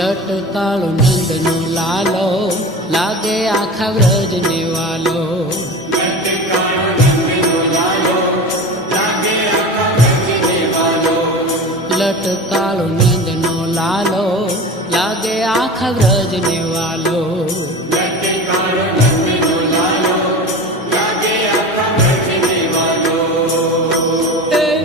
લટકાળો નંદનો લાલો, લાગે આખા વ્રજને વાલો. લટકાળો નંદનો લાલો, લાગે આખા વ્રજને વાલો. એ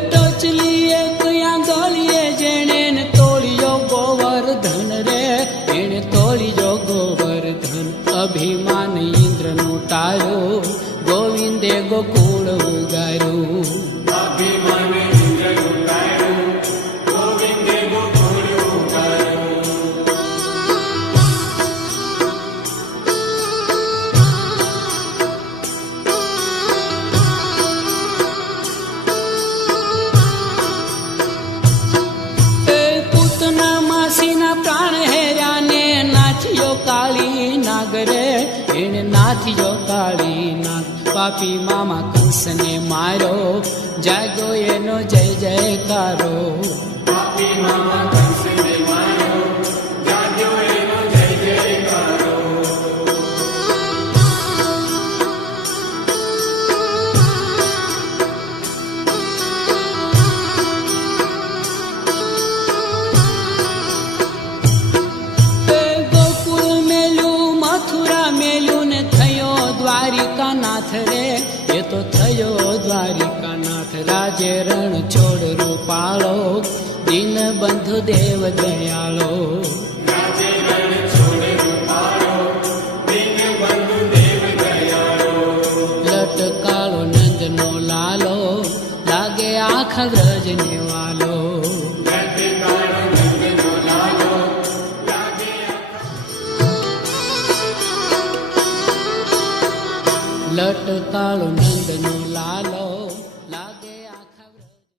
અભિમાન ઇન્દ્રનો ટાળ્યો ગોવિંદે ગોકુળ ઉગાર્યું કાળી નાગરે. એને નાથ્યો કાળી ના પાપી મામા કંસને માર્યો. જાગ્યો એનો જય જયકારો. એ રે એ તો થયો દ્વારિકાનાથ. રાજે રણ છોડ રૂપાળો દીન બંધુ દેવ દયાળો. લટકાળો નંદનો લાલો લાગે આખા વ્રજને વાલો. લટકાળો નંદનો લાલો.